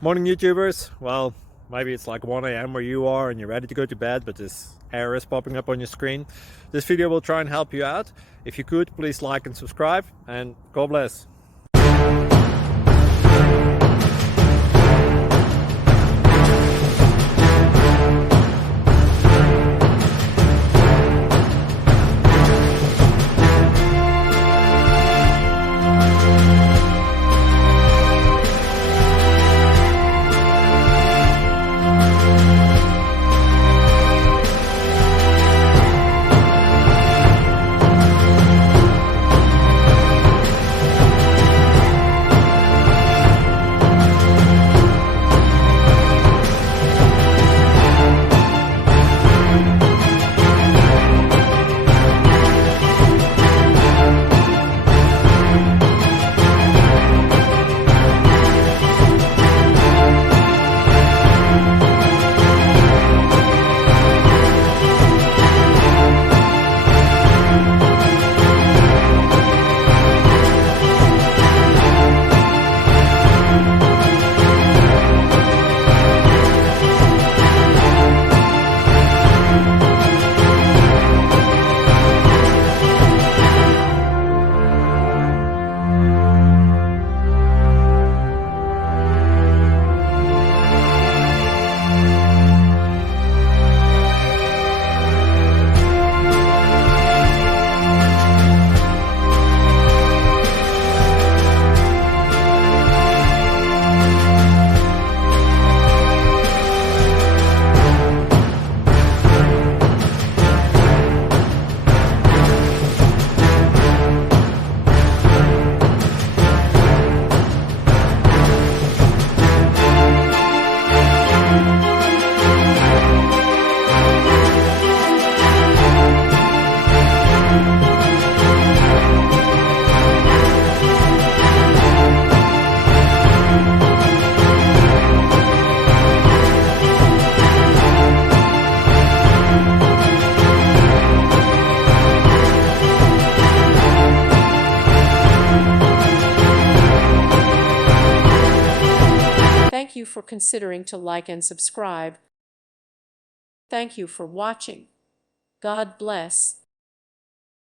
Morning, YouTubers. Well, maybe it's like 1 a.m. where you are and you're ready to go to bed, but this error is popping up on your screen. This video will try and help you out. If you could, please like and subscribe, and God bless. Thank you for considering to like and subscribe. Thank you for watching. God bless.